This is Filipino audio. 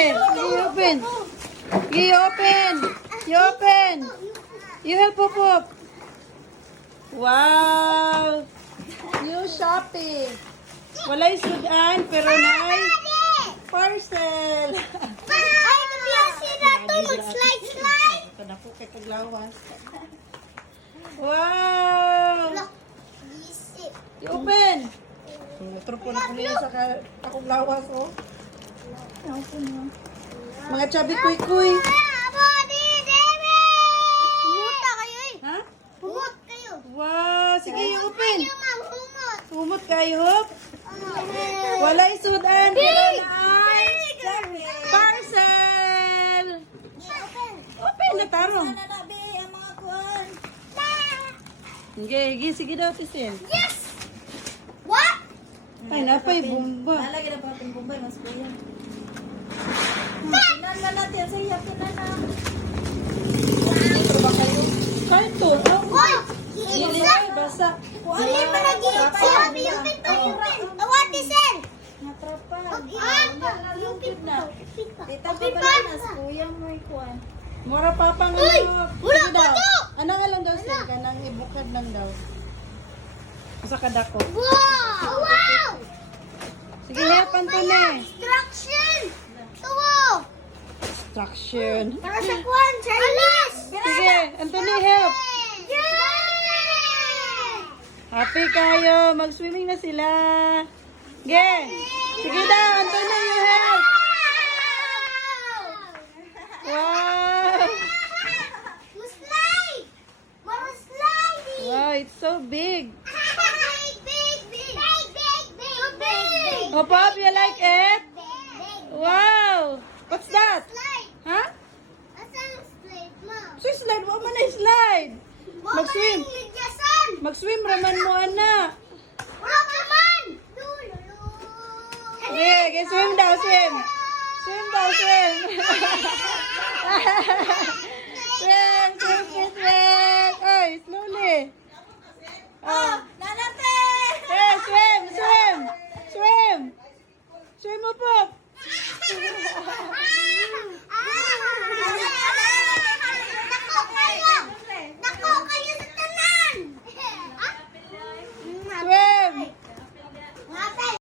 Sige, you open. You open. You open. You help Pupop. Wow. New shopping. Walay sudan, pero nay parcel. Ay, nabiyasi na to. Slide, slide. Kada po kay kaglawas. Wow. Isip. You open. Otro po na po niya sa akong lawas, oh. Open mo. Mga chubby kuy-kuy. Humuta kayo eh. Ha? Humut kayo. Wow. Sige, you open. Kayo, ma'am, humut. Humot kayo, hop. Walay sudan, pero nay parcel. Open na tarong. Sige daw, Tisil. Yes! What? Ay, napay bomba. Nalagyan na pa itong bumbay, mas kuya. Tinan na natin, sa iya, tinan na. Karton. Hoy! Hindi Isa! ay, basa. Hindi pa nag-iisa. Sabi yung pinto, yung pinto. Tawad, Tisel! Natrapal. Yung pinto. Tita pa ba nas kuya mo ikuan? Mura pa pang Uy! ano. Wala Sige pa daw. to! Ano nga lang daw sila, kanang ibukad lang daw. Sa kadako. Wow! Wow! Sige, helpan to na eh. Instruction! Tuwo! Instruction. Nakasakuan, Charles! Sige, Anthony, help. Yay! Happy kayo. Mag-swimming na sila. Sige. Sige daw, Anthony, you help. Wow. Slide! More sliding! Wow, it's so big. Big! Oh, Pop, you like it? Wow. What's that? Slide! Huh? Asan ang slide, ma'am? So, slide mo man na slide. Mag-swim. Ligyasan! Mag-swim raman mo, anak.